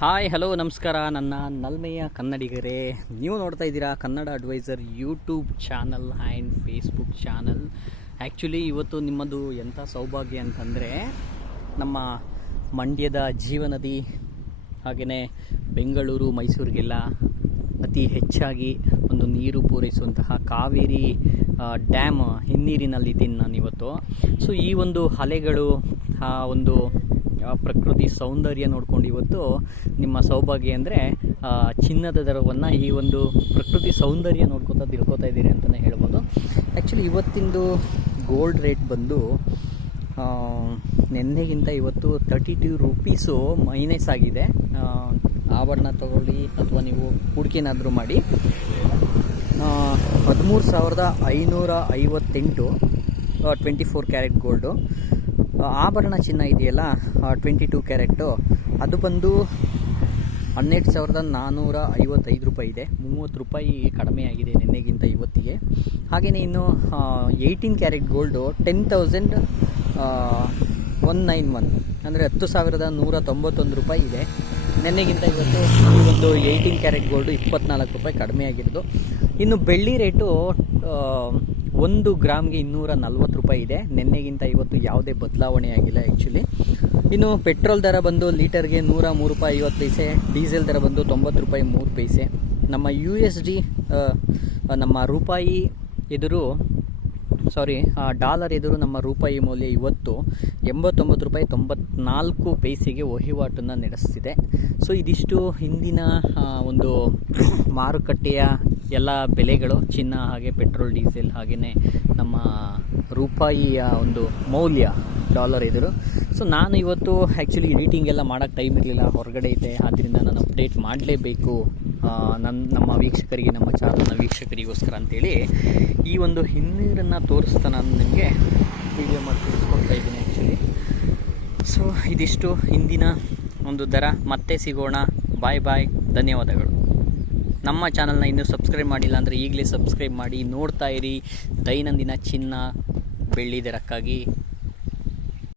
Hi hello ನಮಸ್ಕಾರ ನನ್ನ ನಲ್ಮೆಯ ಕನ್ನಡಿಗರೇ. ನೀವು ನೋಡ್ತಾ ಇದ್ದೀರಾ Kannada advisor YouTube channel and Facebook channel. Actually ಇವತ್ತು ನಿಮ್ಮದು ಎಂಥ ಸೌಭಾಗ್ಯ ಅಂತಂದರೆ, ನಮ್ಮ ಮಂಡ್ಯದ ಜೀವನದಿ ಹಾಗೆಯೇ ಬೆಂಗಳೂರು ಮೈಸೂರಿಗೆಲ್ಲ ಅತಿ ಹೆಚ್ಚಾಗಿ ಒಂದು ನೀರು ಪೂರೈಸುವಂತಹ ಕಾವೇರಿ ಡ್ಯಾಮ್ ಹಿನ್ನೀರಿನಲ್ಲಿದ್ದೀನಿ ನಾನು ಇವತ್ತು. ಸೊ ಈ ಒಂದು ಅಲೆಗಳು, ಆ ಒಂದು ಪ್ರಕೃತಿ ಸೌಂದರ್ಯ ನೋಡ್ಕೊಂಡು ಇವತ್ತು ನಿಮ್ಮ ಸೌಭಾಗ್ಯ ಅಂದರೆ ಚಿನ್ನದ ದರವನ್ನು ಈ ಒಂದು ಪ್ರಕೃತಿ ಸೌಂದರ್ಯ ತಿಳ್ಕೊತಾ ಇದ್ದೀರಿ ಅಂತಲೇ ಹೇಳ್ಬೋದು. ಆ್ಯಕ್ಚುಲಿ ಇವತ್ತಿಂದು ಗೋಲ್ಡ್ ರೇಟ್ ಬಂದು ನಿನ್ನೆಗಿಂತ ಇವತ್ತು 32 ರೂಪೀಸು ಮೈನಸ್ ಆಗಿದೆ. ಆಭರಣ ತಗೊಳ್ಳಿ ಅಥವಾ ನೀವು ಹೂಡಿಕೆನಾದರೂ ಮಾಡಿ 13,558 24 ಕ್ಯಾರೆಟ್ ಗೋಲ್ಡು. ಆಭರಣ ಚಿನ್ನ ಇದೆಯಲ್ಲ 22 ಕ್ಯಾರೆಟು, ಅದು ಬಂದು 12,455 ರೂಪಾಯಿ ಇದೆ. 30 ರೂಪಾಯಿ ಕಡಿಮೆ ಆಗಿದೆ ನಿನ್ನೆಗಿಂತ ಇವತ್ತಿಗೆ. ಹಾಗೆಯೇ ಇನ್ನು 18 ಕ್ಯಾರೆಟ್ ಗೋಲ್ಡು 10,191 ಅಂದರೆ 10,191 ರೂಪಾಯಿ ಇದೆ. ನಿನ್ನೆಗಿಂತ ಇವತ್ತು ಈ ಒಂದು 18 ಕ್ಯಾರೆಟ್ ಗೋಲ್ಡು 24 ರೂಪಾಯಿ ಕಡಿಮೆ ಆಗಿರೋದು. ಇನ್ನು ಬೆಳ್ಳಿ ರೇಟು 1 ಗ್ರಾಮ್ಗೆ 240 ರೂಪಾಯಿ ಇದೆ. ನಿನ್ನೆಗಿಂತ ಇವತ್ತು ಯಾವುದೇ ಬದಲಾವಣೆ ಆಗಿಲ್ಲ ಆ್ಯಕ್ಚುಲಿ. ಇನ್ನು ಪೆಟ್ರೋಲ್ ದರ ಬಂದು ಲೀಟರ್ಗೆ 103 ರೂಪಾಯಿ 50 ಪೈಸೆ, ಡೀಸೆಲ್ ದರ ಬಂದು 90 ರೂಪಾಯಿ 3 ಪೈಸೆ. ನಮ್ಮ USD ನಮ್ಮ ರೂಪಾಯಿ ಎದುರು ಡಾಲರ್ ಎದುರು ನಮ್ಮ ರೂಪಾಯಿ ಮೌಲ್ಯ ಇವತ್ತು 89 ರೂಪಾಯಿ 94 ಪೈಸೆಗೆ ವಹಿವಾಟನ್ನು ನಡೆಸ್ತಿದೆ. ಸೊ ಇದಿಷ್ಟು ಹಿಂದಿನ ಒಂದು ಮಾರುಕಟ್ಟೆಯ ಎಲ್ಲ ಬೆಲೆಗಳು, ಚಿನ್ನ ಹಾಗೆ ಪೆಟ್ರೋಲ್ ಡೀಸೆಲ್ ಹಾಗೆಯೇ ನಮ್ಮ ರೂಪಾಯಿಯ ಒಂದು ಮೌಲ್ಯ ಡಾಲರ್ ಎದುರು. ಸೊ ನಾನು ಇವತ್ತು ಆ್ಯಕ್ಚುಲಿ ಎಡಿಟಿಂಗ್ ಎಲ್ಲ ಮಾಡೋಕ್ಕೆ ಟೈಮ್ ಇರಲಿಲ್ಲ, ಹೊರಗಡೆ ಇದ್ದೆ. ಆದ್ದರಿಂದ ನಾನು ಅಪ್ಡೇಟ್ ಮಾಡಲೇಬೇಕು ನಮ್ಮ ವೀಕ್ಷಕರಿಗೆ, ನಮ್ಮ ಚಾನಲ್ನ ವೀಕ್ಷಕರಿಗೋಸ್ಕರ ಅಂತೇಳಿ ಈ ಒಂದು ಹಿನ್ನೀರನ್ನು ತೋರಿಸ್ತಾ ನಾನು ನಿಮಗೆ ವಿಡಿಯೋ ಮಾಡಿ ತಿಳಿಸ್ಕೊಡ್ತಾ ಇದ್ದೀನಿ ಆ್ಯಕ್ಚುಲಿ. ಸೊ ಇದಿಷ್ಟು ಹಿಂದಿನ ಒಂದು ದರ. ಮತ್ತೆ ಸಿಗೋಣ. ಬಾಯ್ ಬಾಯ್, ಧನ್ಯವಾದಗಳು. ನಮ್ಮ ಚಾನಲ್ನ ಇನ್ನೂ ಸಬ್ಸ್ಕ್ರೈಬ್ ಮಾಡಿಲ್ಲ ಅಂದರೆ ಈಗಲೇ ಸಬ್ಸ್ಕ್ರೈಬ್ ಮಾಡಿ ನೋಡ್ತಾ ಇರಿ ದೈನಂದಿನ ಚಿನ್ನ ಬೆಳ್ಳಿ ದರಕ್ಕಾಗಿ.